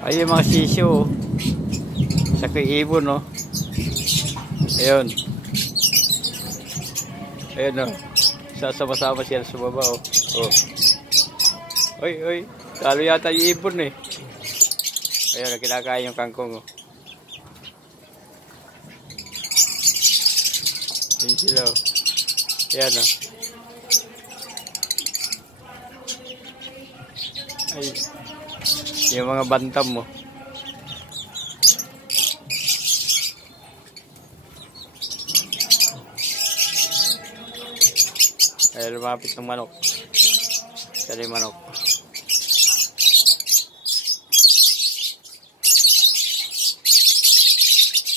Ayun mga sisyo. Sa kay ibon, no? Ayun. Ayun, no? Sasama-sama siya sa baba, oh. Oh. Oy, oy. Talo yata yung ibon, eh. Ayun, kinakain yung kangkong, oh. Ayun sila, oh. Ayan, oh. Ay, yung mga bantam mo. Ay, lumapit ng manok. Sali manok.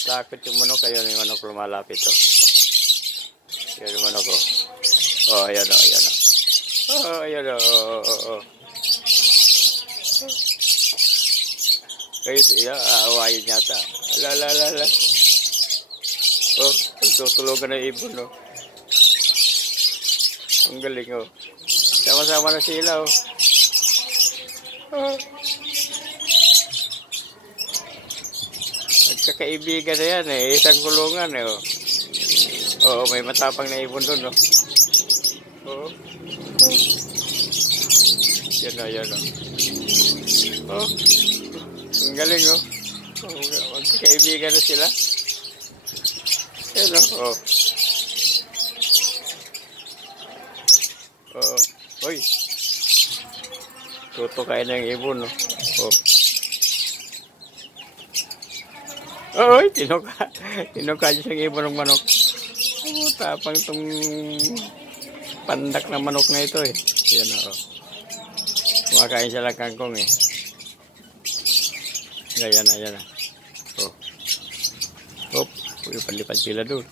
Takot yung manok. Ayun yung manok lumalapit, oh. Ayun yung manok, oh. Oh, ayan, oh, ayan, oh. Oh, ayan, oh, oh, oh, oh. Kayo, aawayin yata. Ala. Oh, tutulogan na ibon, oh. Ang galing, oh. Sama-sama na sila, oh. Oh. Nagkakaibigan na yan, eh. Isang kulungan, eh, oh. Oo, may matapang na ibon doon, oh. Oo. Yan, oh, yan, oh. Oh. Ang galing, oh. Magkakaibigan na sila. Yan, oh. Oh. Oo. Uy. Tutukain na yung ibon, no? Oh. Uy, tinuka niya siyang ibon ng manok. Oh, tapang itong pandak na manok na ito, eh. Yan, oh. Kumakain siya lang kangkong, eh. Ayan na. Oh. Hop. Uy, palipad sila doon.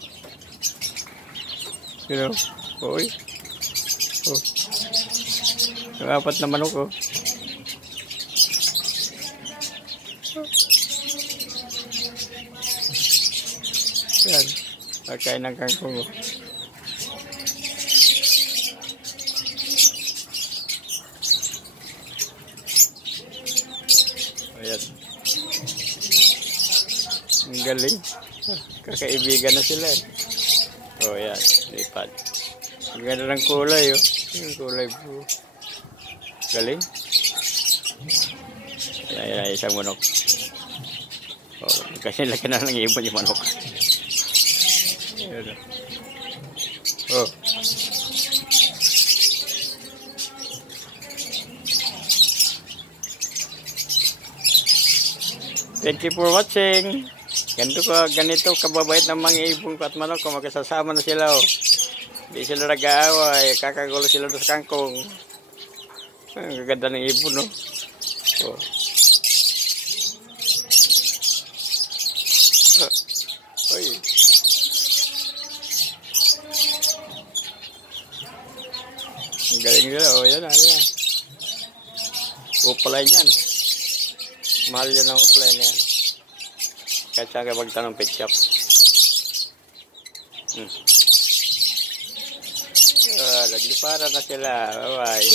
You know? Uy. Oh. Yung apat na manok, oh. Yan. Pagkain ng kangkong, oh. Ayan. Ang galing. Kakaibigan na sila, eh. Oh, yan. Lipad. Ang ganda ng kulay, oh. Yung kulay blue. Galing. Ayan, isang manok. Oh, kasi laki na ng ibon yung manok. Ayan. Oh. Thank you for watching. Ganito kababait ng mga ibon ko at manok ko. Magkasasama na sila, oh. Hindi sila nag-aaway. Kakagulo sila doon sa kangkong. Ang gaganda ng ibon, no? Oh. Oy. Ang galing nila, oh. Yan. Upalay niyan. Mahal yan ang upalay niyan. Kahit saan ka magtanong pet shop. Nagliparan na sila. Bye-bye.